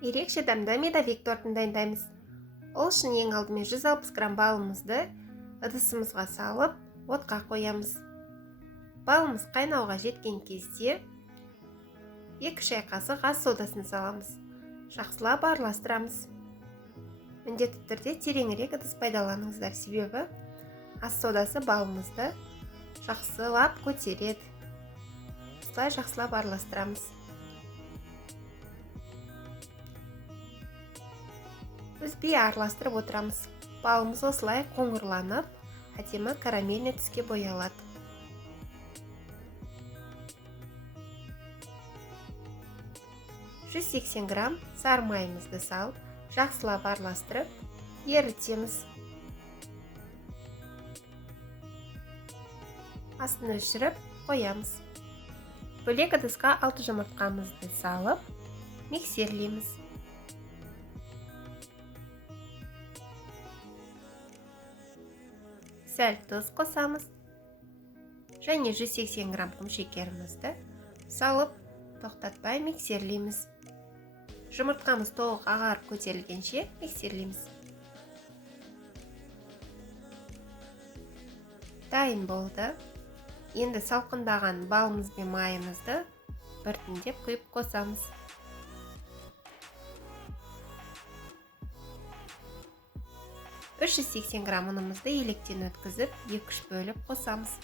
Ерекше дәмді медовик тортын дайындаймыз. Ол үшін ең алдымен 160 грамм балымызды ыдысымызға салып, отқа қоямыз. Балымыз қайнауға жеткен кезде 2 шай қасық ас содасын саламыз. Жақсылап араластырамыз. Міндетті түрде тереңірек ыдыс пайдаланыңыздар, себебі ас содасы балымызды жақсылап көтереді. Осылай жақсылап араластырамыз. Үзбей араластырып отырамыз. Балымыз осылай қоңырланып, әдемі карамельный түске боялады. «180 грамм сары майымызды салып, жақсылап араластырып, ерітеміз. Астын өшіріп қоямыз. Бөлек ыдысқа 6 жұмыртқамызды салып, миксерлейміз. Сәл тұз қосамыз. Және 180 грамм құмшекерімізді салып, тоқтатпай миксерлейміз. Жұмыртқамыз толық ағарып көтерілгенше миксерлейміз. Дайын болды. Енді салқындаған балымыз бен майымызды біртіндеп құйып қосамыз. «380 грамм ұнымызды електен өткізіп, 2-3 бөліп қосамыз.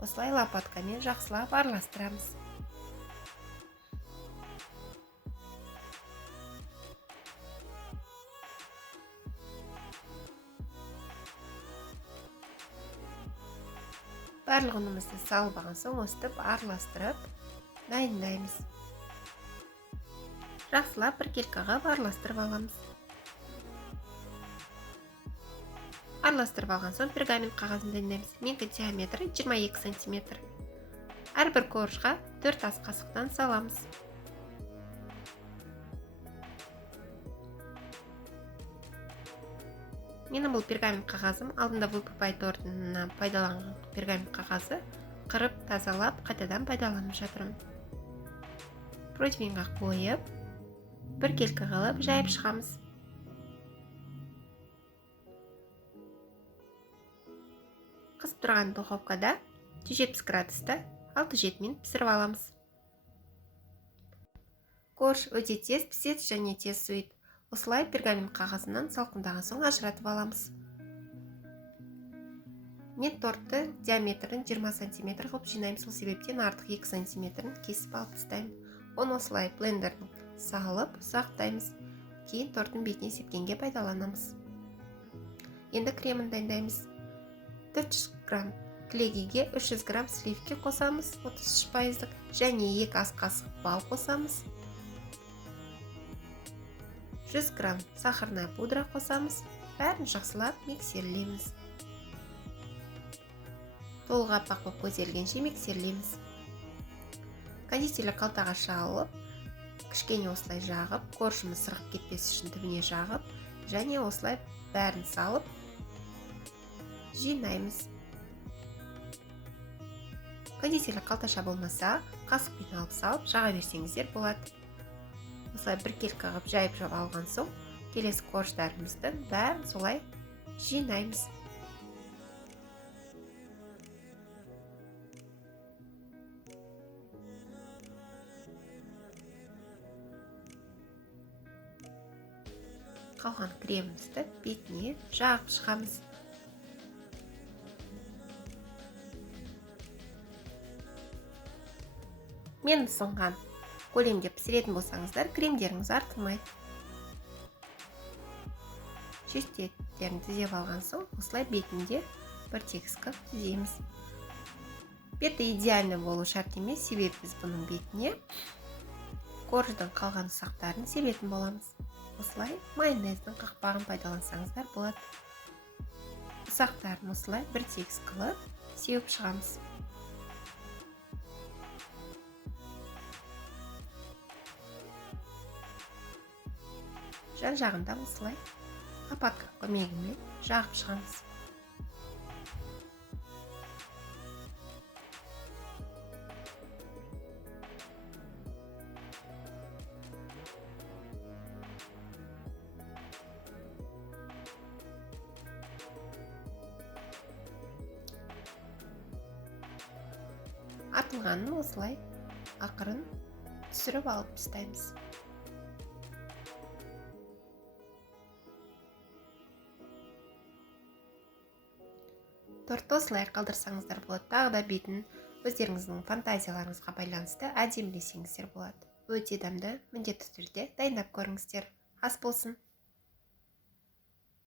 Осылай лопаткамен жақсылап араластырамыз. Барлық ұнымызды салып алған соң өстіп араластырып дайындаймыз. Жақсылап бір келкаға араластырып аламыз. Араластырып алған соң пергамент қағазын дайындаймыз. Менікі диаметрі 22 см. Әрбір коврышқа 4 ас қасықтан саламыз. Менің бұл пергамент қағазым алдында выкупай тортына пайдаланған пергамент қағазы, қырып тазалап, қайтадан пайдаланып жатырмын. Противеньға қойып, бір келкі қылып жайып шығамыз. Қысып тұрған духовкада 170 градуста 6-7 минут пісіріп аламыз. Корж өте тез піседі және тез суиды. Осылай пергамент қағазынан салқындаған соң ажыратып аламыз. Мен тортты диаметрін 20 см қылып жинаймын, сол себептен артық 2 см кесіп алып тастаймын. Оны осылай блендердің салып ұсақтаймыз. Кейін торттың бетіне сепкенге пайдаланамыз. Енді кремін дайындаймыз. 400 грамм кілегейге 300 грамм сливки қосамыз, 33%, және 2 ас қасық бал қосамыз. 100 грамм сахарная пудра қосамыз. Бәрін жақсылап миксерлейміз. Толық аппақ болып көтерілгенше миксерлейміз. Кондитерлік қалтаға салып, кішкене осылай жағып, коржымыз сырғып кетпес үшін түбіне жағып, және осылай бәрін салып жинаймыз. Кондитерлік қалташа болмаса, қасықпен алып салып жаға берсеңіздер болады. Осылай бір келкі қылып жайып алған соң, келесі корждарымызды бәрін солай жинаймыз. Қалған кремімізді бетіне жағып шығамыз. Мен ұсынған көлемде пісіретін болсаңыздар, кремдеріңіз артылмайды. Шештерін түзеп алған соң, осылай бетінде бір тегіс қылып түзейміз. Беті идеальны болу шарт емес, себебі біз бұның бетіне корждың қалған ұсақтарын себетін боламыз. Осылай майонездің қақпағын пайдалансаңыздар болады. Ұсақтарын осылай бір тегіс қылып сеуіп шығамыз. Жан-жағында осылай лопатка көмегімен жағып шығамыз. артылғанын осылай ақырын түсіріп алып тастаймыз. Тортты осылай қалдырсаңыздар болады. Тағы да бетін өздеріңіздің фантазияларыңызға байланысты әдемілесеңіздер болады. Өте дәмді, міндетті түрде дайындап көріңіздер. Ас болсын.